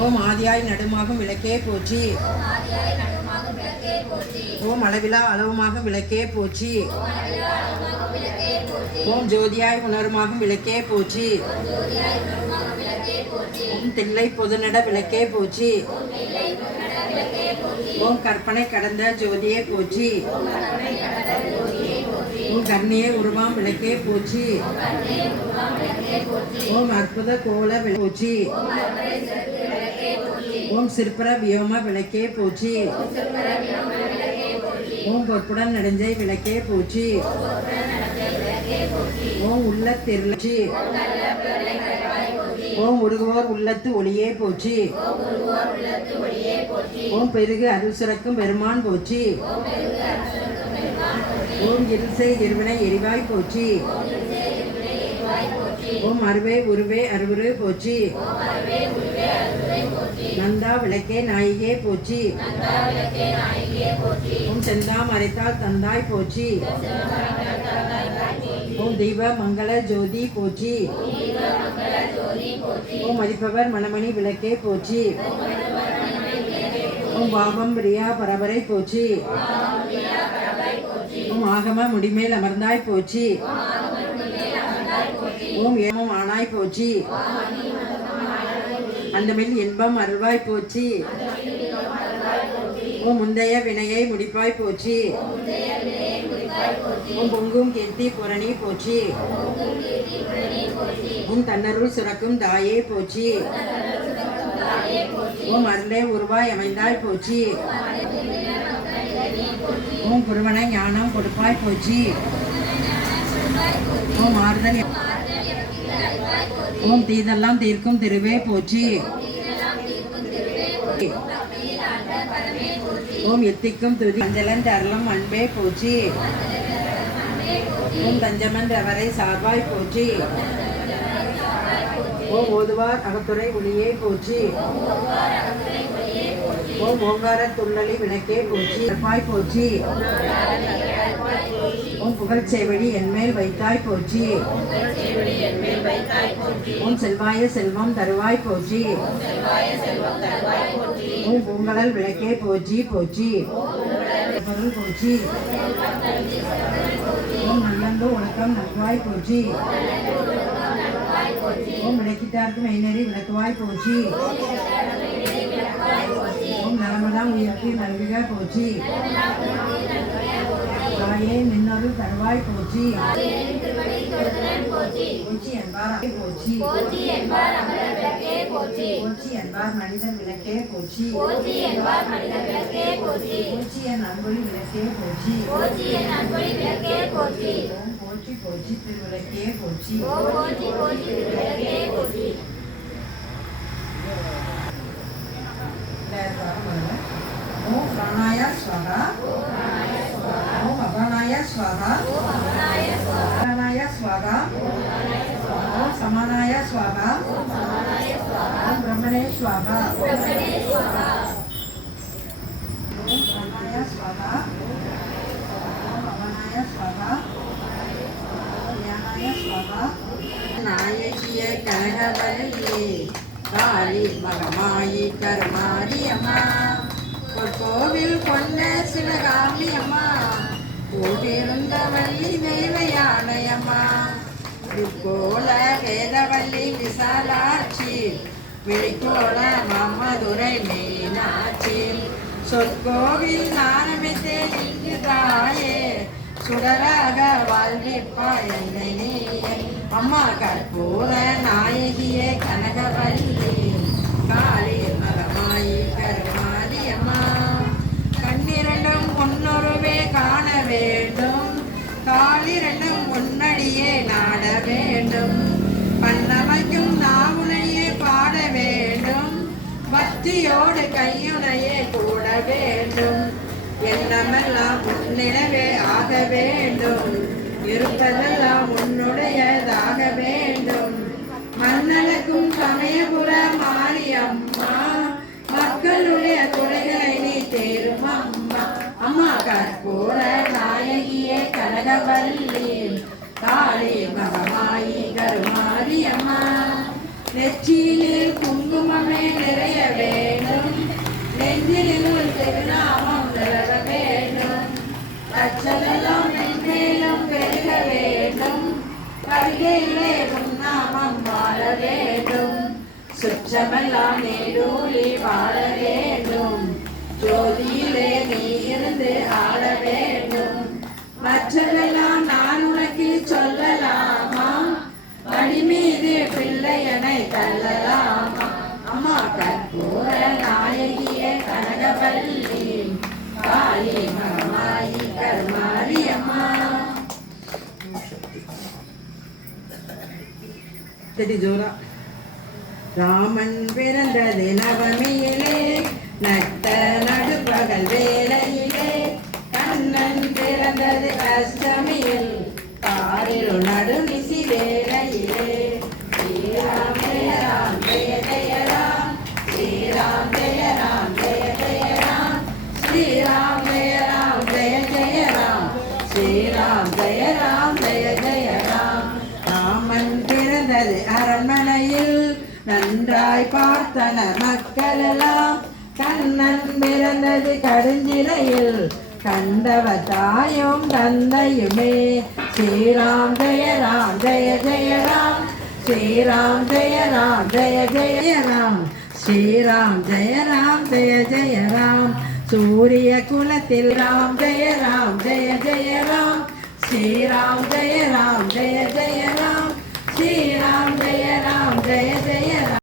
ஓம் ஆதியாய் நடுமாகும் விளக்கே போற்றி. ஓம் அளவிலா அளவுமாகும் விளக்கே போற்றி. ஓம் ஜோதியாய் உணருமாகும் விளக்கே போற்றி. ஓம் தில்லை பொதுநட விளக்கே போற்றி. ஓம் கற்பனை கடந்த ஜோதியே போற்றி. ஓம் கர்ணியே உருவாம் விளக்கே போற்றி. ஓம் அற்புத கோல போற்றி. ஓம் சிற்பர வியோம விளக்கே போற்றி. ஓம் பொற்புடன் நெடுஞ்சை விளக்கே போற்றி. ஓம் உள்ள திருச்சி. ஓம் உருகுவோர் உள்ளத்து ஒளியே போற்றி. ஓம் பெருகு அருள் சுரக்கும் பெருமான் போற்றி. ஓம் இருசை இருவினை எரிவாய் போற்றி. ஓம் அருவே உருவே அருவுரு போற்றி. நந்தா விளக்கே நாயிகே போற்றி. ஓம் செந்தா மறைத்தால் தந்தாய் போற்றி. ஓம் தெய்வ மங்கள ஜோதி போற்றி. ஓம் மதிப்பவர் மணமணி விளக்கே போற்றி. ஓம் பாவம் பிரியா பரபரை போற்றி. ஓம் ஆகம முடிமேல் அமர்ந்தாய் போற்றி. ஓம் ஏமம் ஆனாய் போற்றி. அந்தமில் இன்பம் அருள்வாய் போற்றி. ஓம் முந்தைய வினையை முடிப்பாய் போற்றி. ஓம் பொங்கும் கீர்த்தி புரணி போற்றி. ஓம் தன்னருள் சுரக்கும் தாயே போற்றி. ஓம் அருளே உருவாய் அமைந்தாய் போற்றி. ஓம் புருவன ஞானம் கொடுப்பாய் போற்றி. ஓம் ஆறுதல். ஓம் தீதெல்லாம் தீர்க்கும் திருவே போற்றி. ஓம் எத்திக்கும் துதி அஞ்சலன் அருளும் அன்பே போற்றி. ஓம் தஞ்சமன் அவரை சார்பாய் போற்றி. ஓம் ஓதுவார் அகத்துறை ஒளியே போற்றி. ஓம் ஓங்கார துள்ளலி விளக்கே போற்றி. பாய் போற்றி. ஓம் புகழ்ச்சேவடி என்மேல் வைத்தாய் போற்றி. ஓம் செல்வாய செல்வம் தருவாய் போற்றி. ஓம் பூங்கடல் விளக்கே போற்றி போற்றி. பொருள் போற்றி. ஓம் நல்லன்பு உலகம் நல்வாய் போற்றி. ஓம் விளக்கிட்டார்க்கு மெய்நெறி விளக்குவாய் போற்றி. ஓம் நலமலாம் உயர்த்தி நல்குக போற்றி. தாயே நின்னருள் தருவாய் போற்றி. போற்றி என்பார் போற்றி. போற்றி என்பார் மனிதன் விளக்கே போற்றி. போற்றி என் அன்பொழி விளக்கே போற்றி. ஓம் போற்றி போற்றி திருவிளக்கே போற்றி. ஓம் பிராணாய ஸ்வாஹா. ஓம் அபானாய ஸ்வாஹா. அபானாய ஸ்வாஹா. ஓம் சமானாய ஸ்வாஹா. ஓம் பிரம்மணே ஸ்வாஹா. ஓம் பிராணாய ஸ்வாஹா. ஓம் அபானாய ஸ்வாஹா. ஞானாய ஸ்வாஹா. நாயகிய கனகவல்லியே காளி மகமாயி கருமாரி அம்மா. கோவில் கொண்ட சிவகாமி அம்மா. கூட்டிருந்த வள்ளி தெய்வயானையம்மா. விற்கோள வேதவல்லி விசாலாட்சி. விழிக்கோள மமதுரை மீனாட்சி. சொற்கோவில் நானமித்தேன் இங்கு தாயே. சுடராக வாழ்விப்பாய் என்னை நீயே. அம்மா கற்பூர நாயகியே கனகவல்லி காளி மகமாயி கருமாரி அம்மா. கண்ணிரண்டும் பொன்னொருவே காண வேண்டும். காலிரண்டும் பொன்னடியே நாட வேண்டும். பண்ணமைக்கும் நாவுனையே பாட வேண்டும். பக்தியோடு கையுனையே கூட வேண்டும். எண்ணமெல்லாம் உன்னிடவே ஆக வேண்டும். இருப்பதெல்லாம் உன்னுடையதாக வேண்டும். மன்னனுக்கும் சமயபுர மாரியம்மா. மக்களுடைய துறைகளை நீ தேரும் அம்மா. அம்மா கற்பூர நாயகியே கனகவல்லி காளி மகமாயி கருமாரி அம்மா. நெற்றியிலே குங்குமமே நிறைய வருஷமெல்லாம் நீடூழி வாழ வேண்டும். ஜோதியிலே நீ இருந்து ஆட வேண்டும். மற்றதெல்லாம் நான் உனக்கு சொல்லலாமா? வழி மீது பிள்ளையனை தள்ளலாமா? அம்மா கற்பூர நாயகியே கனகவல்லி காளி மகமாயி கருமாரி அம்மா. சரி ஜோரா. ராமன் பிறந்தது நவமியிலே, நட்ட நடுப்பகல் வேளையிலே. கண்ணன் பிறந்தது அஷ்டமியில், காரிரு நடுநிசி வேளையிலே. ஸ்ரீராம் ஜெய ராம் ஜெய ஜெய ராம், ஸ்ரீராம் ஜெய ராம் ஜெய ஜெய ராம், ஸ்ரீராம் ஜெய ராம் ஜெய ஜெய ராம், ஸ்ரீராம் ஜெய ராம் ஜெய ஜெய ராம். ராமன் பிறந்தது அரண்மனையில், நன்றாய் பார்த்தனர் மக்களெல்லாம். கண்ணன் பிறந்தது கடுஞ்சிறையில், கண்டவர் தாயும் தந்தையுமே. ஸ்ரீராம் ஜெய ராம் ஜெய ஜெய ராம், ஸ்ரீராம் ஜெய ராம் ஜெய ஜெய ராம், ஸ்ரீராம் ஜெய ராம் ஜெய ஜெய ராம். சூரிய குலத்தில் ராம் ஜெய ராம் ஜெய ஜெய ராம், ஸ்ரீராம் ஜெய ராம் ஜெய ஜெய ராம், ஸ்ரீராம் ஜெய ராம் ஜெய ஜெய ராம்.